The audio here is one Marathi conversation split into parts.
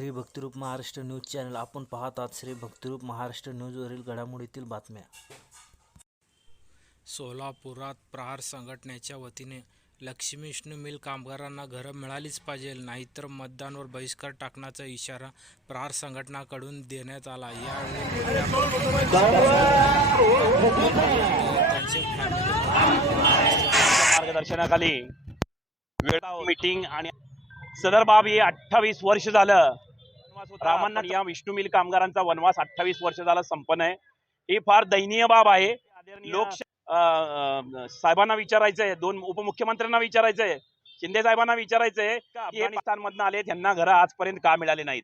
श्री भक्तिरूप महाराष्ट्र न्यूज चॅनल आपण पाहत आहात. श्री भक्तिरूप महाराष्ट्र न्यूजवरील घडामोडीतील बातम्या. सोलापुरात प्रहार संघटनेच्या वतीने लक्ष्मी विष्णू मिल कामगारांना घरं मिळालीच पाहिजे, नाहीतर मतदानावर बहिष्कार टाकण्याचा इशारा प्रहार संघटनाकडून देण्यात आला. यावेळी मार्गदर्शनाखाली मीटिंग आणि सदर बाब ही 28 वर्ष झालं रामांना या विष्णू मिल कामगारांचा वनवास 28 वर्ष झाला संपन्न आहे. ही फार दयनीय बाब आहे. लोक साहेबांना विचारायचंय, दोन उपमुख्यमंत्र्यांना विचारायचंय, शिंदे साहेबांना विचारायचंय की अफगाणिस्तानमधून आले त्यांना घरं आजपर्यंत का मिळाले नाहीत.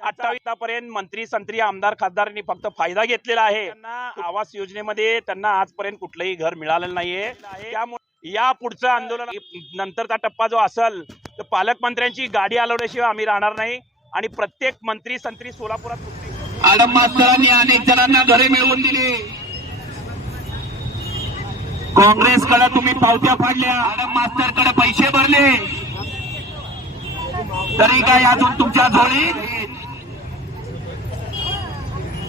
28 पर्यंत मंत्री संत्री आमदार खासदारांनी फक्त फायदा घेतलेला आहे. त्यांना आवास योजनेमध्ये त्यांना आजपर्यंत कुठलंही घर मिळालेलं नाहीये. त्यामुळे या पुढचं आंदोलन नंतरचा टप्पा जो असेल तर पालकमंत्र्यांची गाडी आलवल्याशिवाय आम्ही राहणार नाही. आणि प्रत्येक मंत्री संत्री सोलापुरात आडम मास्तरांनी अनेक जणांना घरे मिळवून दिली. काँग्रेसकडे तुम्ही पावत्या फाडल्या, आडम मास्तरकडे पैसे भरले, तरी काय अजून तुमच्या झोळीत.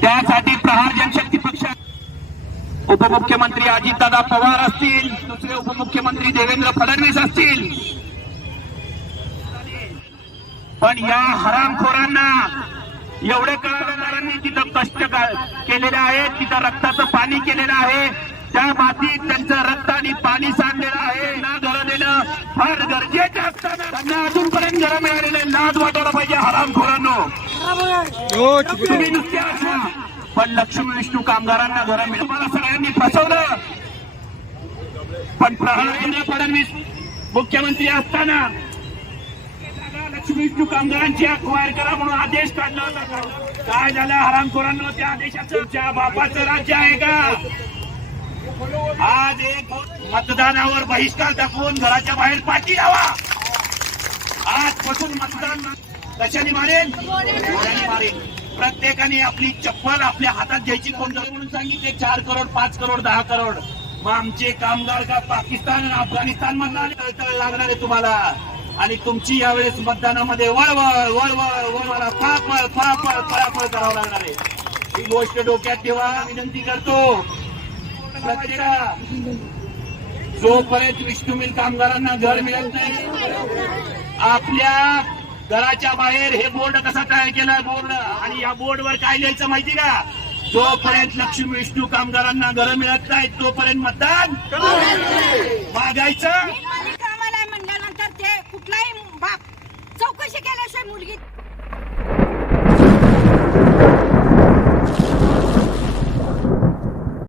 त्यासाठी प्रहार जनशक्ती पक्ष उपमुख्यमंत्री अजितदादा पवार असतील, दुसरे उपमुख्यमंत्री देवेंद्र फडणवीस असतील, पण या हरामखोरांना एवढे कामगारांनी तिथं कष्ट केलेले आहे, तिथं रक्ताचं पाणी केलेलं आहे, त्या मातीत त्यांचं रक्त आणि पाणी सांडलेलं आहे. ना घरं देणं फार गरजेचं असताना त्यांना अजूनपर्यंत घरं मिळालेले लाज वाटायला पाहिजे. हरामखोरांनो, तुम्ही नुसते असला पण लक्ष्मी विष्णू कामगारांना घरं मिळाली. तुम्हाला सगळ्यांनी फसवलं, पण देवेंद्र फडणवीस मुख्यमंत्री असताना लक्ष्मी विष्णू कामगारांची अक्वायर करा म्हणून आदेश काढला होता. काय झालं हरामखोरांनो, त्या आदेशाचं तुमच्या बापाचं राज्य आहे का? आज एक मतदानावर बहिष्कार टाकून घराच्या बाहेर पाठी लावा. आजपासून मतदान कशाने मारेल? मारेल. प्रत्येकाने आपली चप्पल आपल्या हातात घ्यायची. कोण म्हणून सांगितले 4 करोड 5 करोड 10 करोड. मग आमचे कामगार का पाकिस्तान आणि अफगाणिस्तान मधून लागणार आहे तुम्हाला. आणि तुमची यावेळेस मतदानामध्ये वळवळ वळवळ वळवळ फळाफळ फळाफळ फळाफळ करावं लागणार आहे. ही गोष्ट डोक्यात ठेवा. विनंती करतो जोपर्यंत विष्णू मिल कामगारांना घर मिळत नाही, आपल्या घराच्या बाहेर हे बोर्ड कसा तयार केला बोर्ड, आणि या बोर्डवर काय लिहायचं माहिती का? जोपर्यंत लक्ष्मी विष्णू कामगारांना घर मिळत नाही तोपर्यंत मतदान मागायचं